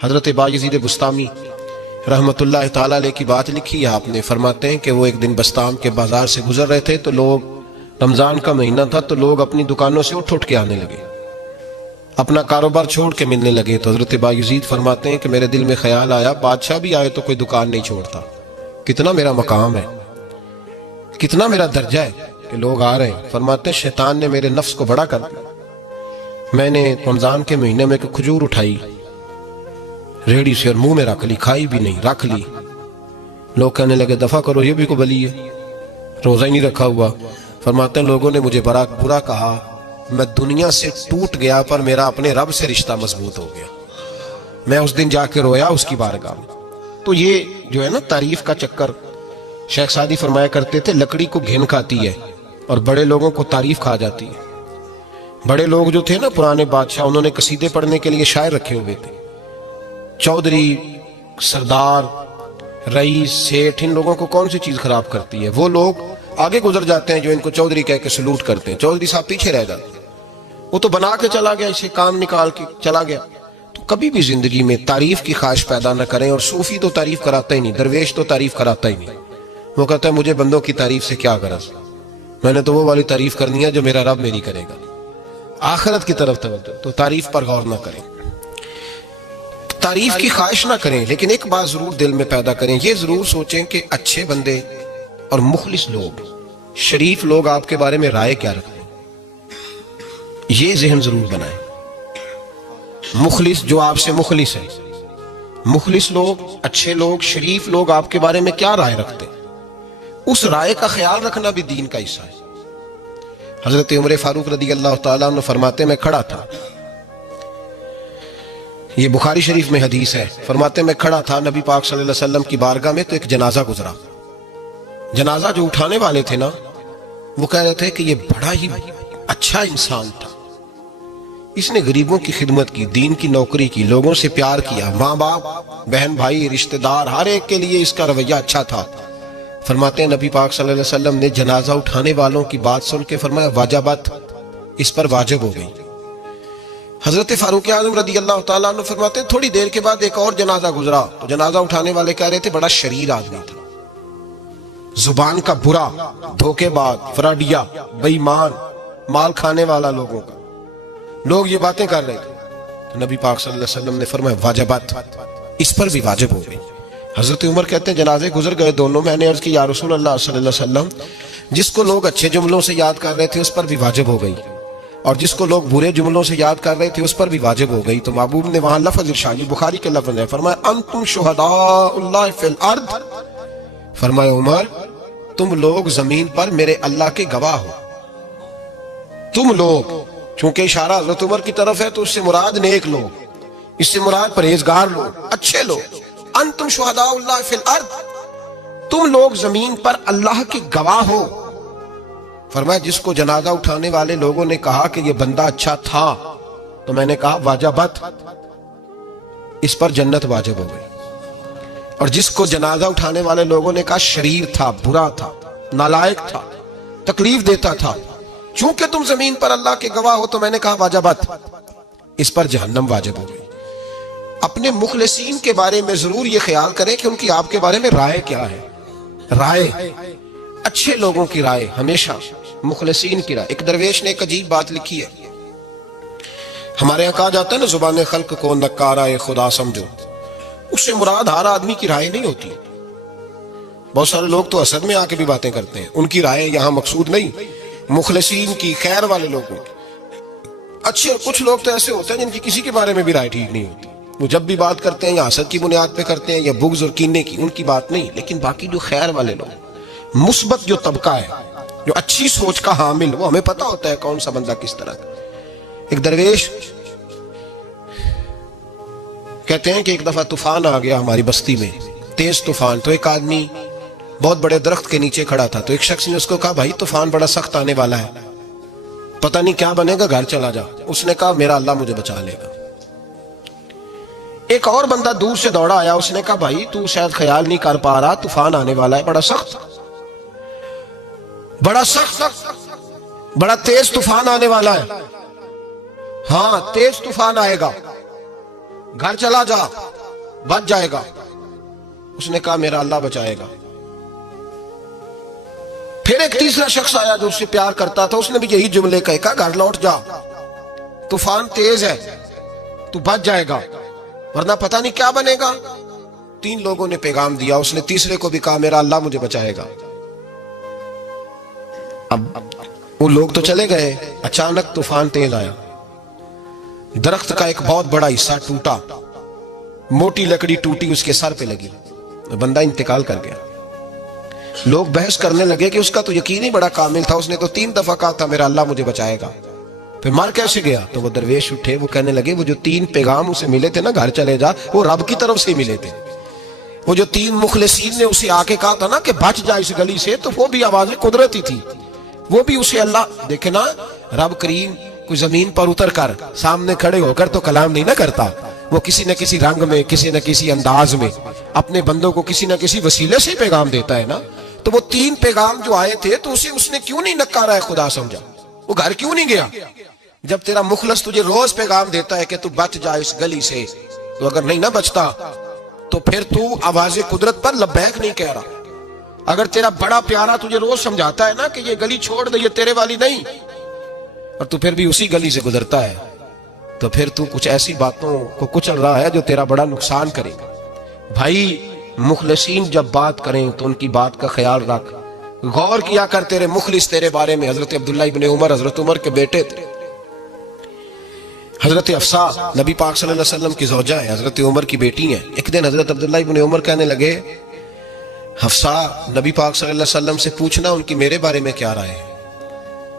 حضرت بایزید بستامی رحمتہ تعالیٰ علیہ کی بات لکھی ہے آپ نے. فرماتے ہیں کہ وہ ایک دن بستام کے بازار سے گزر رہے تھے تو لوگ، رمضان کا مہینہ تھا تو لوگ اپنی دکانوں سے اٹھ کے آنے لگے، اپنا کاروبار چھوڑ کے ملنے لگے. تو حضرت بایزید فرماتے ہیں کہ میرے دل میں خیال آیا بادشاہ بھی آئے تو کوئی دکان نہیں چھوڑتا، کتنا میرا مقام ہے، کتنا میرا درجہ ہے کہ لوگ آ رہے ہیں. فرماتے ہیں شیطان نے میرے نفس کو بڑا کر دیا. میں نے رمضان کے مہینے میں ایک کھجور اٹھائی ریڑھی سے اور منہ میں رکھ لی، کھائی بھی نہیں، رکھ لی. لوگ کہنے لگے دفع کرو، یہ بھی کو بلی ہے، روزہ ہی نہیں رکھا ہوا. فرماتے ہیں لوگوں نے مجھے برا کہا، میں دنیا سے ٹوٹ گیا پر میرا اپنے رب سے رشتہ مضبوط ہو گیا. میں اس دن جا کے رویا اس کی بارگاہ میں. تو یہ جو ہے نا تعریف کا چکر، شیخ سعدی فرمایا کرتے تھے لکڑی کو گھن کھاتی ہے اور بڑے لوگوں کو تعریف کھا جاتی ہے. بڑے لوگ جو تھے نا پرانے بادشاہ، انہوں نے قصیدے پڑھنے کے لیے شاعر رکھے ہوئے تھے. چودھری، سردار، رئیس، سیٹھ، ان لوگوں کو کون سی چیز خراب کرتی ہے؟ وہ لوگ آگے گزر جاتے ہیں جو ان کو چودھری کہہ کے سلوٹ کرتے ہیں. چودھری صاحب پیچھے رہ جاتے ہیں، وہ تو بنا کے چلا گیا، اسے کام نکال کے چلا گیا. تو کبھی بھی زندگی میں تعریف کی خواہش پیدا نہ کریں. اور صوفی تو تعریف کراتا ہی نہیں، درویش تو تعریف کراتا ہی نہیں. وہ کہتا ہے مجھے بندوں کی تعریف سے کیا غرض، میں نے تو وہ والی تعریف کرنی ہے جو میرا رب میری کرے گا. آخرت کی طرف توجہ، تو تعریف پر غور نہ کریں، تعریف کی خواہش نہ کریں. لیکن ایک بات ضرور دل میں پیدا کریں، یہ ضرور سوچیں کہ اچھے بندے اور مخلص لوگ، شریف لوگ آپ کے بارے میں رائے کیا رکھتے ہیں. یہ ذہن ضرور بنائیں. مخلص جو آپ سے مخلص ہے، مخلص لوگ، اچھے لوگ، شریف لوگ آپ کے بارے میں کیا رائے رکھتے ہیں، اس رائے کا خیال رکھنا بھی دین کا حصہ ہے. حضرت عمر فاروق رضی اللہ تعالیٰ عنہ فرماتے میں کھڑا تھا، یہ بخاری شریف میں حدیث ہے. فرماتے میں کھڑا تھا نبی پاک صلی اللہ علیہ وسلم کی بارگاہ میں تو ایک جنازہ گزرا. جنازہ جو اٹھانے والے تھے نا، وہ کہہ رہے تھے کہ یہ بڑا ہی اچھا انسان تھا، اس نے غریبوں کی خدمت کی، دین کی نوکری کی، لوگوں سے پیار کیا، ماں باپ، بہن بھائی، رشتہ دار، ہر ایک کے لیے اس کا رویہ اچھا تھا. فرماتے ہیں نبی پاک صلی اللہ علیہ وسلم نے جنازہ اٹھانے والوں کی بات سن کے فرمایا واجبت، اس پر واجب ہو گئی. حضرت فاروق اعظم رضی اللہ تعالیٰ عنہ فرماتے ہیں تھوڑی دیر کے بعد ایک اور جنازہ گزرا تو جنازہ اٹھانے والے کہہ رہے تھے بڑا شریر آدمی تھا، زبان کا برا، دھوکے باز، فراڈیا، بے ایمان، مال کھانے والا لوگوں کا. لوگ یہ باتیں کر رہے تھے تو نبی پاک صلی اللہ علیہ وسلم نے فرمایا واجبت، اس پر بھی واجب ہو گئی. حضرت عمر کہتے ہیں جنازے گزر گئے دونوں. میں نے عرض کی یا رسول اللہ صلی اللہ علیہ وسلم، جس کو لوگ اچھے جملوں سے یاد کر رہے تھے اس پر بھی واجب ہو گئی، اور جس کو لوگ برے جملوں سے یاد کر رہے تھے اس پر بھی واجب ہو گئی. تو محبوب نے وہاں لفظ ارشاد، بخاری کے لفظ ہے، فرمایا انتم شہداء اللہ فی الارض، فرمایا عمر تم لوگ زمین پر میرے اللہ کے گواہ ہو. تم لوگ، چونکہ اشارہ حضرت عمر کی طرف ہے تو اس سے مراد نیک لوگ، اس سے مراد پرہیزگار لوگ، اچھے لوگ. انتم شہداء اللہ فی الارض، تم لوگ زمین پر اللہ کے گواہ ہو. فرمایا جس کو جنازہ اٹھانے والے لوگوں نے کہا کہ یہ بندہ اچھا تھا تو میں نے کہا واجبت، اس پر جنت واجب ہو گئی. اور جس کو جنازہ اٹھانے والے لوگوں نے کہا شریر تھا، برا تھا، نالائق تھا، تکلیف دیتا تھا، چونکہ تم زمین پر اللہ کے گواہ ہو تو میں نے کہا واجبت، اس پر جہنم واجب ہو گئی. اپنے مخلصین کے بارے میں ضرور یہ خیال کریں کہ ان کی آپ کے بارے میں رائے کیا ہے. رائے، اچھے لوگوں کی رائے، ہمیشہ مخلصین کی رائے. ایک درویش نے ایک عجیب بات لکھی ہے، ہمارے یہاں کہا جاتا ہے نا زبان خلق کو نکارہ خدا سمجھو. اس سے مراد ہر آدمی کی رائے نہیں ہوتی. بہت سارے لوگ تو حسد میں آ کے بھی باتیں کرتے ہیں، ان کی رائے یہاں مقصود نہیں، مخلصین کی، خیر والے لوگوں کی. اچھے کچھ لوگ تو ایسے ہوتے ہیں جن کی کسی کے بارے میں بھی رائے ٹھیک نہیں ہوتی، وہ جب بھی بات کرتے ہیں یا حسد کی بنیاد پہ کرتے ہیں یا بغض اور کینے کی، ان کی بات نہیں. لیکن باقی جو خیر والے لوگ، مثبت جو طبقہ ہے، جو اچھی سوچ کا حامل، وہ ہمیں پتہ ہوتا ہے کون سا بندہ کس طرح کا. ایک درویش کہتے ہیں کہ ایک دفعہ طوفان آ گیا ہماری بستی میں، تیز طوفان. تو ایک آدمی بہت بڑے درخت کے نیچے کھڑا تھا، تو ایک شخص نے اس کو کہا بھائی طوفان بڑا سخت آنے والا ہے، پتہ نہیں کیا بنے گا، گھر چلا جا. اس نے کہا میرا اللہ مجھے بچا لے گا. ایک اور بندہ دور سے دوڑا آیا، اس نے کہا بھائی تو شاید خیال نہیں کر پا رہا، طوفان آنے والا ہے، بڑا سخت، بڑا سخت، بڑا تیز طوفان آنے والا ہے. ہاں تیز طوفان آئے گا، گھر چلا جا. بچ جائے گا؟ اس نے کہا میرا اللہ بچائے گا۔ پھر ایک تیسرا شخص آیا جو اس سے پیار کرتا تھا، اس نے بھی یہی جملے کہے، کہا گھر لوٹ جا، طوفان تیز ہے، تو بچ جائے گا ورنہ پتہ نہیں کیا بنے گا۔ 3 لوگوں نے پیغام دیا، اس نے تیسرے کو بھی کہا میرا اللہ مجھے بچائے گا۔ اب وہ لوگ تو چلے گئے، اچانک طوفان تیز آیا، درخت کا ایک بہت بڑا حصہ ٹوٹا، موٹی لکڑی ٹوٹی، اس کے سر پہ لگی، بندہ انتقال کر گیا۔ لوگ بحث کرنے لگے کہ اس کا تو یقین ہی بڑا کامل تھا، اس نے تو 3 دفعہ کہا تھا میرا اللہ مجھے بچائے گا، پھر مر کیسے گیا؟ تو وہ درویش اٹھے، وہ کہنے لگے وہ جو 3 پیغام اسے ملے تھے نا گھر چلے جا، وہ رب کی طرف سے ملے تھے۔ وہ جو 3 مخلصین نے اسے آ کے کہا تھا نا کہ بچ جا اس گلی سے، تو وہ بھی آواز قدرتی تھی، وہ بھی اسے اللہ دیکھے نا، رب کریم کوئی زمین پر اتر کر سامنے کھڑے ہو کر تو کلام نہیں نہ کرتا، وہ کسی نہ کسی رنگ میں، کسی نہ کسی انداز میں اپنے بندوں کو کسی نہ کسی وسیلے سے پیغام دیتا ہے نا۔ تو وہ 3 پیغام جو آئے تھے تو اسے اس نے کیوں نہیں نکارا ہے خدا سمجھا، وہ گھر کیوں نہیں گیا؟ جب تیرا مخلص تجھے روز پیغام دیتا ہے کہ تو بچ جا اس گلی سے، تو اگر نہیں نہ بچتا تو پھر تو آواز قدرت پر لبیک نہیں کہہ رہا۔ اگر تیرا بڑا پیارا تجھے روز سمجھاتا ہے نا کہ یہ گلی چھوڑ دے، یہ تیرے والی نہیں، اور تو پھر بھی اسی گلی سے گزرتا ہے، تو پھر تو کچھ ایسی باتوں کو کچل رہا ہے جو تیرا بڑا نقصان کرے گا۔ بھائی مخلصین جب بات کریں تو ان کی بات کا خیال رکھ، غور کیا کر، تیرے مخلص تیرے بارے میں حضرت عبداللہ ابن عمر، حضرت عمر کے بیٹے تھے، حضرت حفصہ نبی پاک صلی اللہ علیہ وسلم کی زوجہ ہے، حضرت عمر کی بیٹی ہیں۔ ایک دن حضرت عبداللہ ابن عمر کہنے لگے حفصہ نبی پاک صلی اللہ علیہ وسلم سے پوچھنا ان کی میرے بارے میں کیا رائے ہے،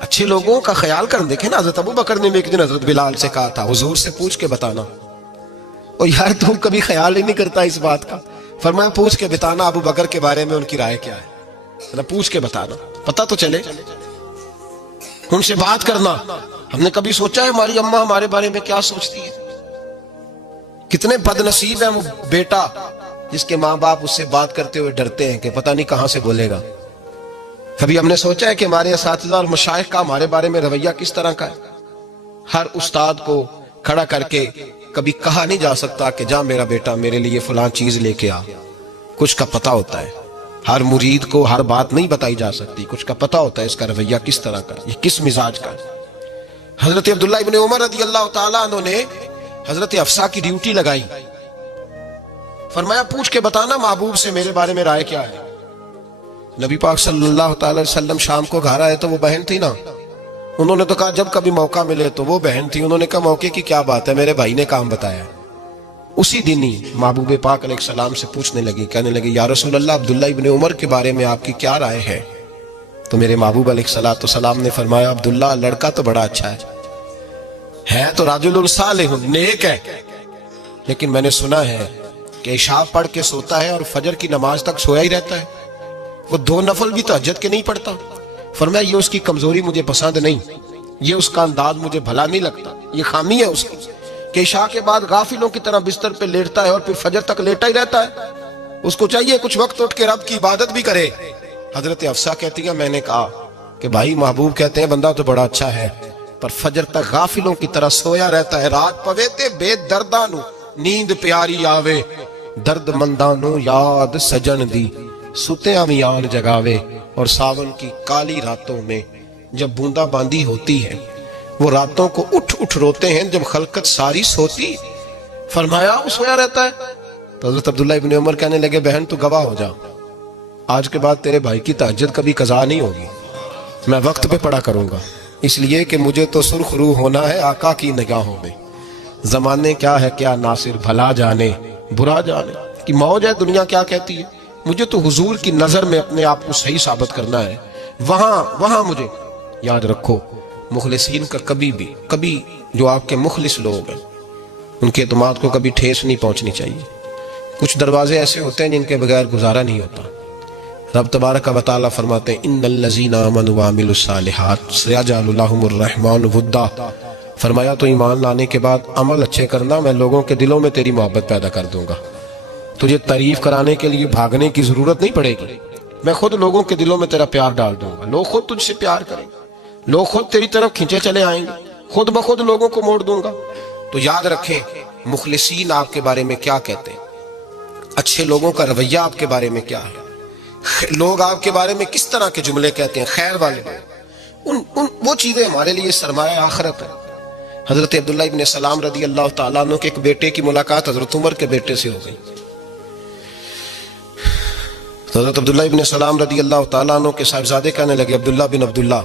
اچھے لوگوں کا خیال کر۔ دیکھیں نا حضرت ابو بکر نے بھی ایک دن حضرت بلال سے کہا تھا حضور سے پوچھ کے بتانا، اور یار تم کبھی خیال ہی نہیں کرتا اس بات کا، فرمایا پوچھ کے بتانا ابو بکر کے بارے میں ان کی رائے کیا ہے، پوچھ کے بتانا، پتہ تو چلے، ان سے بات کرنا۔ ہم نے کبھی سوچا ہے ہماری اماں ہمارے بارے میں کیا سوچتی ہے؟ کتنے بد نصیب ہیں وہ بیٹا جس کے ماں باپ اس سے بات کرتے ہوئے ڈرتے ہیں کہ پتہ نہیں کہاں سے بولے گا۔ کبھی ہم نے سوچا ہے کہ ہمارے اساتذہ اور مشائخ کا ہمارے بارے میں رویہ کس طرح کا ہے؟ ہر استاد کو کھڑا کر کے کبھی کہا نہیں جا سکتا کہ جا میرا بیٹا میرے لیے فلاں چیز لے کے آ، کچھ کا پتہ ہوتا ہے۔ ہر مرید کو ہر بات نہیں بتائی جا سکتی، کچھ کا پتہ ہوتا ہے اس کا رویہ کس طرح کا، یہ کس مزاج کا ہے۔ حضرت عبداللہ ابن عمر رضی اللہ تعالیٰ عنہ نے حضرت حفصہ کی ڈیوٹی لگائی، فرمایا پوچھ کے بتانا محبوب سے میرے بارے میں رائے کیا ہے۔ نبی پاک صلی اللہ تعالی وسلم شام کو گھر آئے تو وہ بہن تھی نا، انہوں نے تو کہا جب کبھی موقع ملے تو وہ بہن تھی، انہوں نے کہا موقع کی کیا بات ہے، میرے بھائی نے کام بتایا۔ اسی دن ہی محبوب پاک علیہ السلام سے پوچھنے لگی، کہنے لگی یا رسول اللہ عبداللہ ابن عمر کے بارے میں آپ کی کیا رائے ہے؟ تو میرے محبوب علیہ السلام نے فرمایا عبداللہ لڑکا تو بڑا اچھا ہے تو رجل صالح، نیک ہے، لیکن میں نے سنا ہے کہ عشاء پڑھ کے سوتا ہے اور فجر کی نماز تک سویا ہی رہتا ہے، وہ 2 نفل بھی تہجد کے نہیں پڑھتا۔ فرمایا یہ اس کی کمزوری مجھے پسند نہیں، یہ اس کا انداز مجھے بھلا نہیں لگتا، یہ خامی ہے اس کی کہ عشاء کے بعد غافلوں کی طرح بستر پہ لیٹتا ہے اور پھر فجر تک لیٹا ہی رہتا ہے، اس کو چاہیے کچھ وقت اٹھ کے رب کی عبادت بھی کرے۔ حضرت حفصہ کہتی ہے میں نے کہا کہ بھائی محبوب کہتے ہیں بندہ تو بڑا اچھا ہے پر فجر تک غافلوں کی طرح سویا رہتا ہے، رات پوے تے بے دردانو نیند پیاری آوے، درد مندانو یاد سجن دی ستیاں میان جگاوے۔ اور ساون کی کالی راتوں میں جب بوندا باندی ہوتی ہے وہ راتوں کو اٹھ اٹھ روتے ہیں جب خلقت ساری سوتی، فرمایا وہ سویا رہتا ہے۔ تو حضرت عبداللہ ابن عمر کہنے لگے بہن تو گواہ ہو جا، آج کے بعد تیرے بھائی کی تہجد کبھی قضا نہیں ہوگی، میں وقت پہ پڑھا کروں گا، اس لیے کہ مجھے تو سرخ روح ہونا ہے آقا کی نگاہوں میں۔ زمانے کیا ہے کیا ناصر، بھلا جانے برا جانے کی موج ہے دنیا کیا کہتی ہے، مجھے تو حضور کی نظر میں اپنے آپ کو صحیح ثابت کرنا ہے، وہاں مجھے یاد رکھو مخلصین کا کبھی جو آپ کے مخلص لوگ ہیں ان کے اعتماد کو کبھی ٹھیس نہیں پہنچنی چاہیے۔ کچھ دروازے ایسے ہوتے ہیں جن کے بغیر گزارا نہیں ہوتا۔ رب تبارک و تعالیٰ فرماتے ہیں ان الذین آمنوا وعملوا الصالحات سیجعل لهم الرحمن ودا، فرمایا تو ایمان لانے کے بعد عمل اچھے کرنا، میں لوگوں کے دلوں میں تیری محبت پیدا کر دوں گا، تجھے تعریف کرانے کے لیے بھاگنے کی ضرورت نہیں پڑے گی، میں خود لوگوں کے دلوں میں تیرا پیار ڈال دوں گا، لوگ خود تجھ سے پیار کریں گے، لوگ خود تیری طرف کھینچے چلے آئیں گے، خود بخود لوگوں کو موڑ دوں گا۔ تو یاد رکھیں مخلصین آپ کے بارے میں کیا کہتے ہیں، اچھے لوگوں کا رویہ آپ کے بارے میں کیا ہے، لوگ آپ کے بارے میں کس طرح کے جملے کہتے ہیں، خیر والے وہ چیزیں ہمارے لیے سرمایہ آخرت ہے۔ حضرت عبداللہ ابن سلام رضی اللہ تعالیٰ عنہ کے ایک بیٹے کی ملاقات حضرت عمر کے بیٹے سے ہو گئی۔ حضرت عبداللہ ابن سلام رضی اللہ تعالیٰ عنہ کے صاحبزادے کہنے لگے، عبداللہ بن عبداللہ،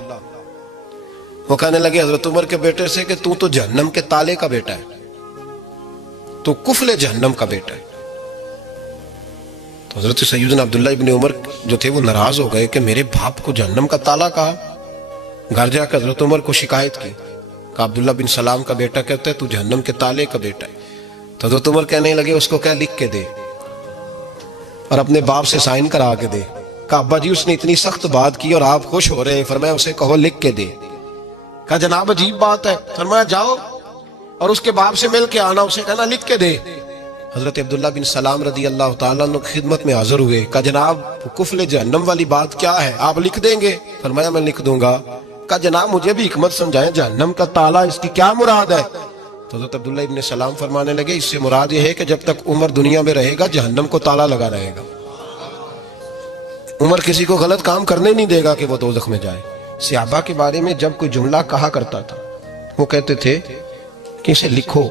وہ کہنے لگے حضرت عمر کے بیٹے سے کہ تو جہنم کے تالے کا بیٹا ہے، تو کفل جہنم کا بیٹا ہے۔ تو حضرت سیدنا عبداللہ ابن عمر جو تھے وہ ناراض ہو گئے کہ میرے باپ کو جہنم کا تالا کہا۔ گھر جا کر حضرت عمر کو شکایت کی کہ عبداللہ بن سلام کا بیٹا کہتا ہے تو جہنم کے تالے کا بیٹا ہے۔ تو حضرت عمر کہنے لگے اس کو کیا لکھ کے دے اور اپنے باپ سے سائن کرا کے دے۔ کہا ابا جی اس نے اتنی سخت بات کی اور آپ خوش ہو رہے ہیں، فرمایا اسے کہو لکھ کے دے۔ کہا جناب عجیب بات ہے، فرمایا جاؤ اور اس کے باپ سے مل کے آنا، اسے کہنا لکھ کے دے۔ حضرت عبداللہ بن سلام رضی اللہ تعالیٰ عنہ کی خدمت میں حاضر ہوئے۔ کہا جناب کفل جہنم والی بات کیا ہے، آپ لکھ دیں گے؟ فرمایا میں لکھ دوں گا۔ کہا جناب مجھے بھی حکمت سمجھائیں، جہنم کا تالا اس کی کیا مراد ہے؟ تو حضرت عبداللہ ابن سلام فرمانے لگے اس سے مراد یہ ہے کہ جب تک عمر دنیا میں رہے گا جہنم کو تالا لگا رہے گا، عمر کسی کو غلط کام کرنے نہیں دے گا کہ وہ دوزخ میں جائے۔ صحابہ کے بارے میں جب کوئی جملہ کہا کرتا تھا وہ کہتے تھے کہ اسے لکھو،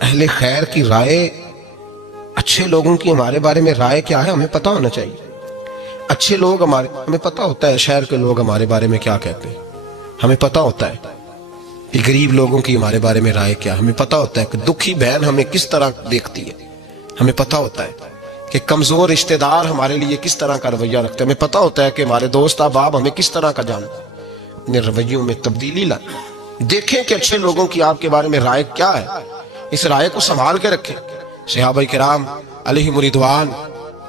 اہل خیر کی رائے، اچھے لوگوں کی ہمارے بارے میں رائے کیا ہے ہمیں پتہ ہونا چاہیے۔ اچھے لوگ ہمیں پتہ ہوتا ہے شہر کے لوگ ہمارے بارے میں کیا کہتے ہیں، ہمیں پتہ ہوتا ہے کہ غریب لوگوں کی ہمارے بارے میں رائے کیا، ہمیں پتہ ہوتا ہے کہ دکھی بہن ہمیں کس طرح دیکھتی ہے، ہمیں پتہ ہوتا ہے کہ کمزور رشتہ دار ہمارے لیے کس طرح کا رویہ رکھتے ہیں، ہمیں پتہ ہوتا ہے کہ ہمارے دوست احباب ہمیں کس طرح کا جانتے ہیں۔ اپنے رویوں میں تبدیلی لائیں، دیکھیں کہ اچھے لوگوں کی آپ کے بارے میں رائے کیا ہے، اس رائے کو سنبھال کے رکھیں۔ صحابہ کرام علیہم رضوان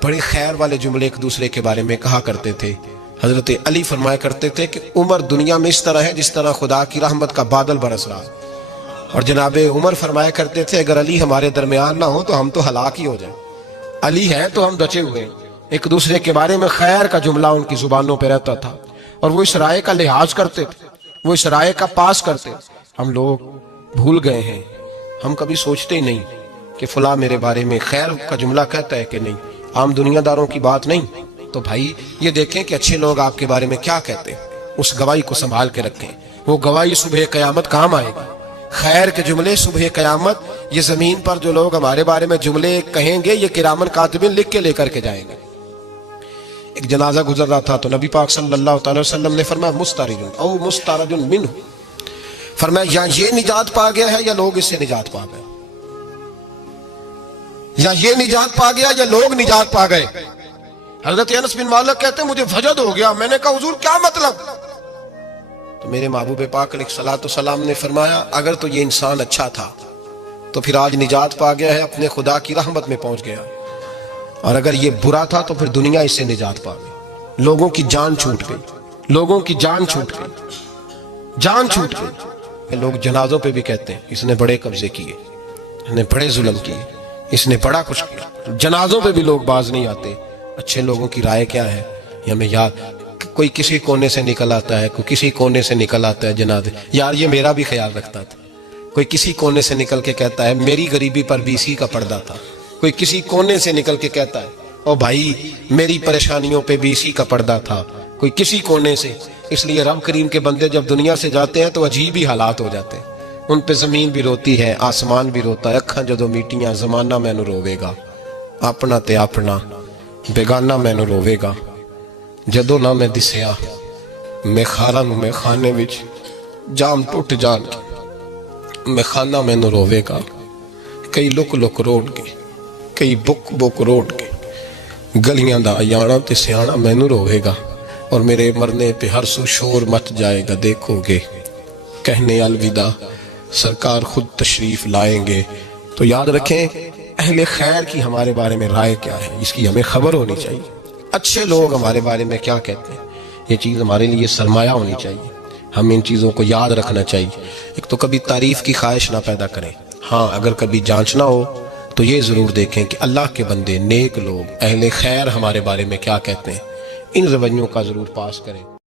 بڑے خیر والے جملے ایک دوسرے کے بارے میں کہا کرتے تھے۔ حضرت علی فرمایا کرتے تھے کہ عمر دنیا میں اس طرح ہے جس طرح خدا کی رحمت کا بادل برس رہا، اور جناب عمر فرمایا کرتے تھے اگر علی ہمارے درمیان نہ ہو تو ہم تو ہلاک ہی ہو جائیں، علی ہے تو ہم بچے ہوئے ہیں۔ ایک دوسرے کے بارے میں خیر کا جملہ ان کی زبانوں پہ رہتا تھا اور وہ اس رائے کا لحاظ کرتے تھے، وہ اس رائے کا پاس کرتے۔ ہم لوگ بھول گئے ہیں، ہم کبھی سوچتے ہی نہیں کہ فلاں میرے بارے میں خیر کا جملہ کہتا ہے کہ نہیں، عام دنیا داروں کی بات نہیں۔ تو بھائی یہ دیکھیں کہ اچھے لوگ آپ کے بارے میں کیا کہتے ہیں، اس گواہی کو سنبھال کے رکھیں، وہ گواہی صبح قیامت کام آئے گی۔ خیر کے جملے صبح قیامت یہ زمین پر جو لوگ ہمارے بارے میں جملے کہیں گے یہ کرامن کاتبین لکھ کے لے کر کے جائیں گے۔ ایک جنازہ گزر رہا تھا تو نبی پاک صلی اللہ تعالی وسلم نے فرمایا مسترج او مسترج منہ، فرمایا یا یہ نجات پا گیا ہے یا لوگ اس سے نجات پا گئے، یا یہ نجات پا گیا یا لوگ نجات پا گئے۔ حضرت انس بن مالک کہتے ہیں مجھے وجد ہو گیا، میں نے کہا حضور کیا مطلب؟ تو میرے محبوب پاک علیہ الصلوۃ والسلام نے فرمایا اگر تو یہ انسان اچھا تھا تو پھر آج نجات پا گیا ہے، اپنے خدا کی رحمت میں پہنچ گیا، اور اگر یہ برا تھا تو پھر دنیا اس سے نجات پا گئی، لوگوں کی جان چھوٹ گئی، لوگوں کی جان چھوٹ گئی، جان چھوٹ گئی۔ لوگ جنازوں پہ بھی کہتے ہیں اس نے بڑے قبضے کیے، اس نے بڑے ظلم کیے، اس نے بڑا کچھ کیا، جنازوں پہ بھی لوگ باز نہیں آتے۔ اچھے لوگوں کی رائے کیا ہے یہ ہمیں یاد، کوئی کسی کونے سے نکل آتا ہے، کوئی کسی کونے سے نکل آتا ہے جنازے، یار یہ میرا بھی خیال رکھتا تھا، کوئی کسی کونے سے نکل کے کہتا ہے میری غریبی پر بھی اسی کا پردہ تھا، کوئی کسی کونے سے نکل کے کہتا ہے او بھائی میری پریشانیوں پہ بھی اسی کا پردہ تھا، کوئی کسی کونے سے۔ اس لیے رب کریم کے بندے جب دنیا سے جاتے ہیں تو عجیب ہی حالات ہو جاتے ہیں، ان پہ زمین بھی روتی ہے، آسمان بھی روتا ہے، اکھاں جدوں میٹیاں زمانہ مینوں روے گا، اپنا تے اپنا بیگانہ مینوں روے گا، جدوں نہ میں دسیا میں خاراں نوں میں خانے وچ جام ٹوٹ جان میں خانہ مینوں روے گا، کئی لک لک روڑ کے کئی بک بک روڑ کے گلیاں دا ایانا تے سیانا مینوں روے گا، اور میرے مرنے پہ ہر سو شور مچ جائے گا، دیکھو گے کہنے الوداع سرکار خود تشریف لائیں گے۔ تو یاد رکھیں اہل خیر کی ہمارے بارے میں رائے کیا ہے، اس کی ہمیں خبر ہونی چاہیے، اچھے لوگ ہمارے بارے میں کیا کہتے ہیں، یہ چیز ہمارے لیے سرمایہ ہونی چاہیے، ہم ان چیزوں کو یاد رکھنا چاہیے۔ ایک تو کبھی تعریف کی خواہش نہ پیدا کریں، ہاں اگر کبھی جانچنا ہو تو یہ ضرور دیکھیں کہ اللہ کے بندے نیک لوگ اہل خیر ہمارے بارے میں کیا کہتے ہیں، ان رویوں کا ضرور پاس کریں۔